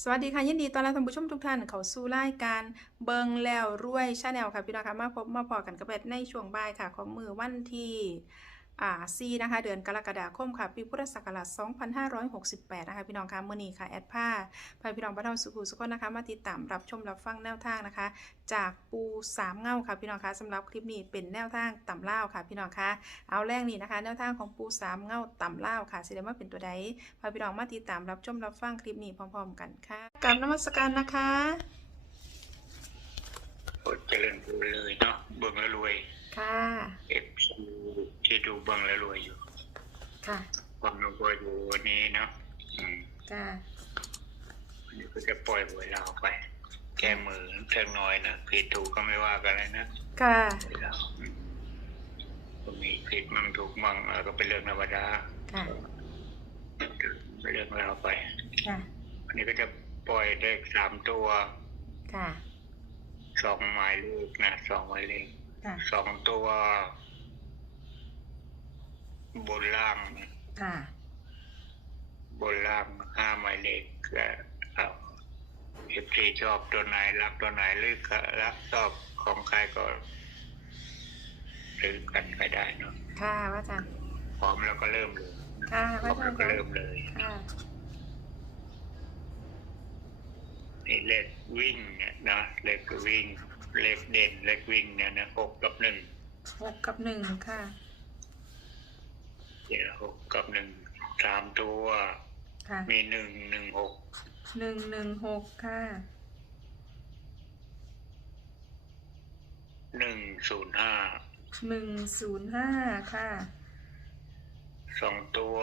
สวัสดีค่ะ ยินดีต้อนรับท่านผู้ชมทุกท่านเข้าสู่รายการเบิงแล้วรวยชาแนลค่ะพี่น้องค่ะมาพบมาพอกันกับแบทในช่วงบ่ายค่ะ ของมือวันที่ ซีนะคะ เดือนกรกฎาคมค่ะ ปีพุทธศักราช 2568 นะคะ พี่น้องค่ะมื้อนี้ค่ะ แอดผ้าพาพี่น้องบ้านเราสุขุสุขนะคะ มาติดตามรับชมรับฟังแนวทางนะคะ จากปูสามเงาค่ะ พี่น้องคะสำหรับคลิปนี้เป็นแนวทางต่ำเล่าค่ะ พี่น้องคะเอาแรกนี้นะคะ แนวทางของปูสามเงาต่ำเล่าค่ะสิเดมาเป็นตัวใดพาพี่น้องมาติดตามรับชมรับฟังคลิปนี้พร้อม ๆ กันค่ะกราบนมัสการนะคะเจริญบุญเลยเนาะเบิ่งแล้วรวย ค่ะเอฟซีที่ดูเบิ่งแล้วรวยอยู่ ค่ะความรวยดูวันนี้เนาะอืมค่ะวันนี้ก็จะปล่อยหวยเราไป แก้มือเล็กน้อยนะผิดถูกก็ไม่ว่ากันเลยนะค่ะหวยเราอืมก็มีผิดมั่งถูกมั่งเออก็เป็นเรื่องธรรมดาค่ะเป็นเรื่องเราไปค่ะวันนี้ก็จะปล่อยเลขสามตัวค่ะสองหมายเลขนะสองหมายเลข ค่ะ สองตัว บนล่างนะค่ะ บนล่างห้าหมายเลขก็เอาเอฟซีชอบตัวไหนรักตัวไหนหรือก็รักชอบของใครก็ซื้อกันไปได้เนาะค่ะว่าอาจารย์พร้อมแล้วก็เริ่มเลยค่ะพร้ว่าอมอาจารย์แล้วก็เริ่มเลย ค่ะ นี่เลขวิ่งเนี่ยนะเลขวิ่ง เลขเด่นเลขวิ่งเนี่ยนะหกกับหนึ่งหกกับหนึ่งค่ะเดี๋ยวหกกับหนึ่งสามตัว ค่ะมีหนึ่งหนึ่งหกหนึ่งหนึ่งหกค่ะหนึ่งศูนย์ห้าหนึ่งศูนย์ห้าค่ะสองตัว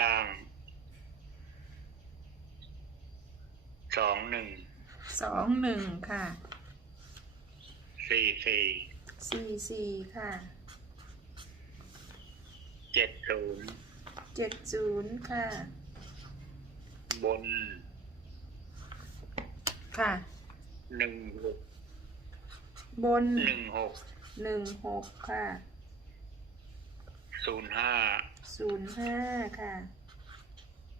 ล่างสองหนึ่งสองหนึ่งค่ะ สี่สี่สี่สี่ค่ะเจ็ดศูนย์เจ็ดศูนย์ค่ะ บนค่ะหนึ่งหกบนหนึ่งหกหนึ่งหกค่ะศูนย์ห้าศูนย์ห้าค่ะ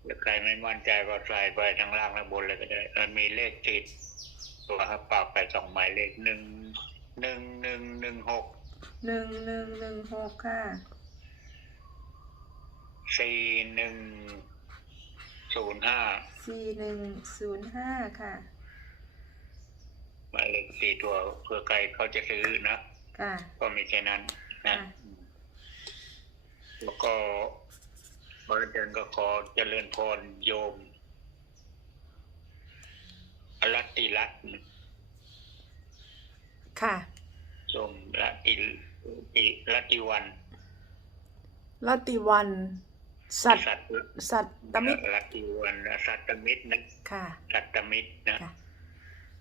แล้วใครไม่มั่นใจก็ใส่ไปทั้งล่างและบนเลยก็ได้เออมีเลขติดตัวครับปากไปสองหมายเลขหนึ่ง หนึ่งหนึ่งหนึ่งหกหนึ่งหนึ่งหนึ่งหกค่ะสี่หนึ่งศูนย์ห้าสี่หนึ่งศูนย์ห้าค่ะหมายเลขสี่ตัวเพื่อใครเขาจะซื้อนะ ค่ะก็มีแค่นั้นนะค่ะแล้วก็บริเดนก็ขอเจริญพรโยมอรัตติรัตน์ ค่ะโยมรัตติติรัตติวันลัตติวัน สัตว์สัตว์สัตว์ตมิตรรัตติวันสัตตมิตรนะค่ะ สัตตมิตรนะค่ะ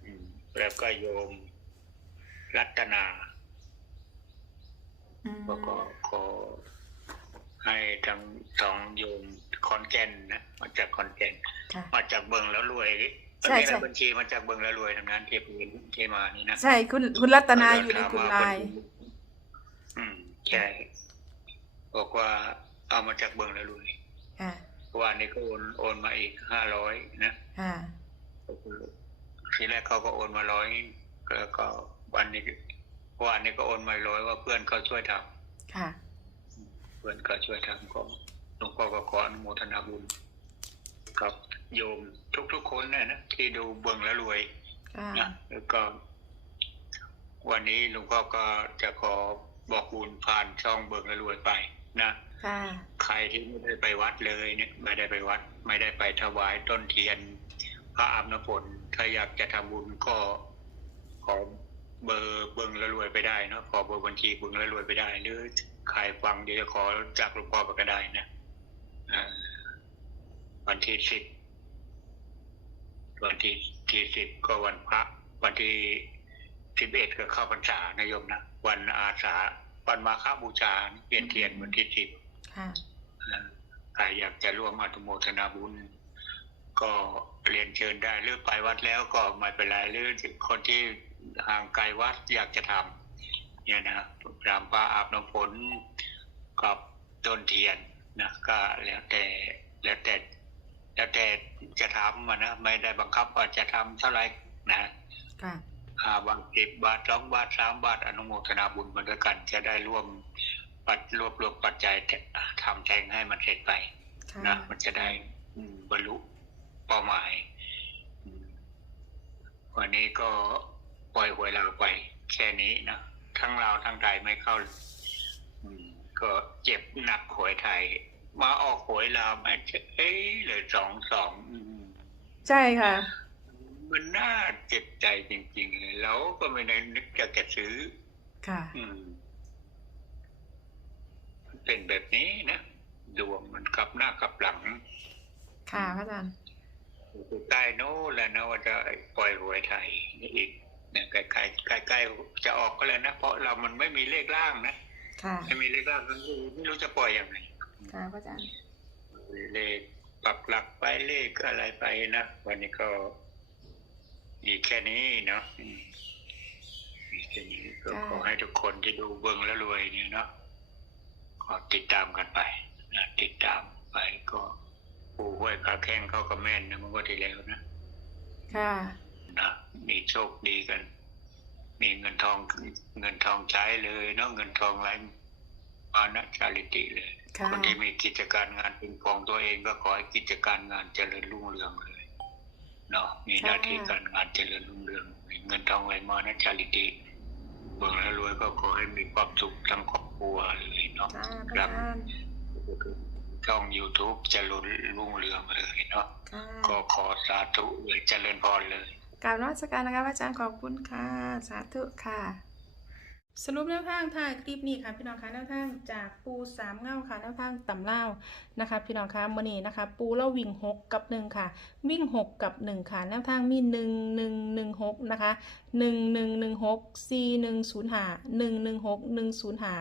อืมแล้วก็โยม รัตนาอืมก็ขอขอให้ทั้งสองโยมคอนแก่นนะมาจากคอนแก่นค่ะมาจากเบิงแล้วรวย ใช่อันนี้ใช่นะบัญชีมาจากเบิงแล้วรวยทั้งนั้นเทพีเทมานี่นะใช่คุณคุณรัตนาอยู่ในกลุ่มไลน์อืมใช่บอกว่าเอามาจากเบิงแล้วรวยค่ะวันนี้ก็โอนโอนมาอีกห้าร้อยนะค่ะทีแรกเขาก็โอนมาร้อยแล้วก็วันนี้วันนี้ก็โอนมาร้อยว่าเพื่อนเขาช่วยทำค่ะ เพื่อนก็ช่วยทำก็หลวงพ่อก็ขออนุโมทนาบุญ กับโยมทุกๆคนนะนะที่ดูเบิงแล้วรวยค่ะนะแล้วก็ วันนี้หลวงพ่อก็จะขอบอกบุญผ่านช่องเบิงแล้วรวยไปนะค่ะใครที่ไม่ได้ไปวัดเลยเนี่ยไม่ได้ไปวัด ไม่ได้ไปถวายต้นเทียน พระอาบน้ำฝนถ้าอยากจะทำบุญก็ขอเบอร์เบิงแล้วรวยไปได้เนอะขอเบอร์บัญชีเบิงแล้วรวยไปได้ หรือใครฟังเดี๋ยวจะขอจากหลวงพ่อไปก็ได้นะอ่า วันที่สิบวันที่ที่สิบก็วันพระ วันที่สิบเอ็ดก็เข้าพรรษานะโยมนะวันอาสาวันมาฆบูชาเปลี่ยนเทียนวันที่สิบค่ะใครอยากจะร่วมอนุโมทนาบุญ ก็เรียนเชิญได้หรือไปวัดแล้วก็ไม่เป็นไรหรือคนที่ห่างไกลวัดอยากจะทำเนี่ยนะรามพระอาบน้ำฝนกับต้นเทียนนะก็แล้วแต่แล้วแต่ แล้วแต่จะททำอะนะไม่ได้บังคับว่าจะทำเท่าไหร่นะค่ะห้าบาทสิบบาทสองบาทสามบาทอนุโมทนาบุญมาด้วยกัน จะได้ร่วมปัดรวบรวมปัจจัยทำแทงให้มันเสร็จไปค่ะนะมันจะได้อืมบรรลุเป้าหมายอืมวันนี้ก็ปล่อยหวยเราไป แค่นี้นะทั้งเราทั้งไทยไม่เข้าอืมก็เจ็บหนักหวยไทย มาออกหวยเราวมาเอ้ยเลยสองสองอืมใช่ค่ะ มันน่าเจ็บใจจริงๆเลยแล้วก็ไม่ได้นึกจะจะซื้อ ค่ะอืมมันเป็นแบบนี้นะดวงมันกลับหน้ากลับหลัง ค่ะพระอาจารย์อยู่ใกล้โน้นแล้วนะว่าจะปล่อยหวยไทยนี่อีกเนี่ยใกล้ใกล้ใกล้ใกล้ๆจะออกก็แล้วนะเพราะเรามันไม่มีเลขล่างนะค่ะไม่มีเลขล่างมันไม่รู้จะปล่อยยังไง ค่ะพระอาจารย์เลขปักหลักไปเลขอะไรไปนะวันนี้ก็มีแค่นี้เนาะอืมมีแค่นี้ก็ขอให้ทุกคนที่ดูเบิ้งแล้วรวยเนี่ยเนาะขอติดตามกันไปนะติดตามไปก็ผู้ห้วยขาแข้งเขาก็แม่นนะมันก็ที่แล้วนะค่ะนะมีโชคดีกัน มีเงินทองเงินทองใช้เลยเนาะเงินทองไหลมานะชาลิติเลย ค่ะคนที่มีกิจการงานเป็นของตัวเองก็ขอให้กิจการงานเจริญรุ่งเรืองเลยเนาะมีหน้าที่การงานเจริญรุ่งเรืองมีเงินทองไหลมานะชาลิติเบิ่งแล้วรวยก็ขอให้มีความสุขทั้งครอบครัวเลยเนาะค่ะพระอาจารย์ช่อง YouTube เจริญรุ่งเรืองเลยเนาะค่ะก็ขอสาธุเลยเจริญพรเลยกราบนมัสการนะคะพระอาจารย์ขอบคุณค่ะ สาธุค่ะ สรุปแนวทางถ่ายคลิปนี้ค่ะพี่น้องคะแนวทางจากปูสามเงาค่ะแนวทางต่ำเล่านะคะ พี่น้องคะมื่อนี้นะคะ ปูเล่าวิ่งหกกับหนึ่งค่ะ วิ่งหกกับหนึ่งค่ะแนวทางมีหนึ่งหนึ่งหนึ่งหกนะคะหนึ่งหนึ่งหนึ่งหกสี่หนึ่งศูนย์หาหนึ่งหนึ่งหกหนึ่งศูนย์หา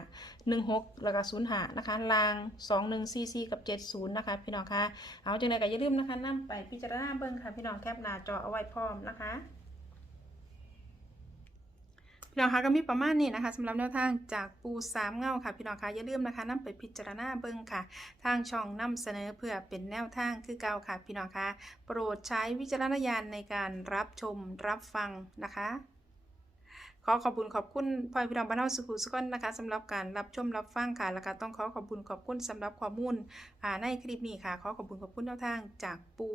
หนึ่งหกแล้วก็ศูนย์หานะคะลางสองหนึ่งสี่สี่กับเจ็ดศูนย์นะคะ พี่น้องคะเอาจังไดก็อย่าลืมนะคะนำไปพิจารณาเบิ่งค่ะพี่น้องแคปหน้าจอเอาไว้พร้อมนะคะ พี่น้องคะก็มีประมาณนี้นะคะสำหรับแนวทางจากปูสามเงาค่ะ พี่น้องคะอย่าลืมนะคะนำไปพิจารณาเบิ่งค่ะ ทางช่องนำเสนอเพื่อเป็นแนวทางคือเก่าค่ะ พี่น้องคะโปรดใช้วิจารณญาณในการรับชมรับฟังนะคะ ขอขอบคุณขอบคุณพ่อพี่น้องบ้านเฮาสุขุสุขนนะคะสำหรับการรับชมรับฟังค่ะแล้วก็ต้องขอขอบคุณขอบคุณสำหรับข้อมูลอ่าในคลิปนี้ค่ะ ขอขอบคุณขอบคุณแนวทางจากปู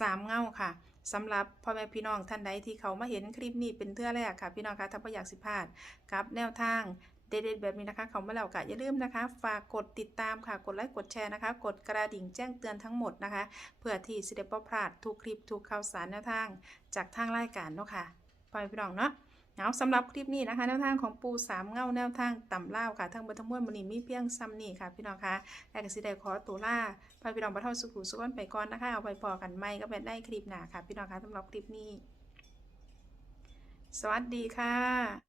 สามเงาค่ะ สำหรับพ่อแม่พี่น้องท่านใดที่เขามาเห็นคลิปนี้เป็นเทื่อแรกค่ะ พี่น้องคะถ้าพ่อยากสิพลาดกับแนวทางเด็ดๆแบบนี้นะคะเขามาแล้วก็อย่าลืมนะคะ ฝากกดติดตามค่ะ กดไลค์กดแชร์นะคะ กดกระดิ่งแจ้งเตือนทั้งหมดนะคะ เพื่อที่สิเดปพลาดทุกคลิปทุกข่าวสารแนวทาง จากทางรายการเนาะค่ะพ่อแม่พี่น้องเนาะ เอาสำหรับคลิปนี้นะคะ แนวทางของปูสามเงาแนวทางต่ำเล่าค่ะทั้งบนทั้งมวลมันนี้มีเพียงซ้ำนี่ค่ะ พี่น้องคะแต่กสิได้ขอตัวล่าพาพี่น้องบัทเทาสุขุสุขนไปก่อนนะคะ เอาไปพอกันไม่ก็เป็นได้คลิปหนาค่ะ พี่น้องคะสำหรับคลิปนี้ สวัสดีค่ะ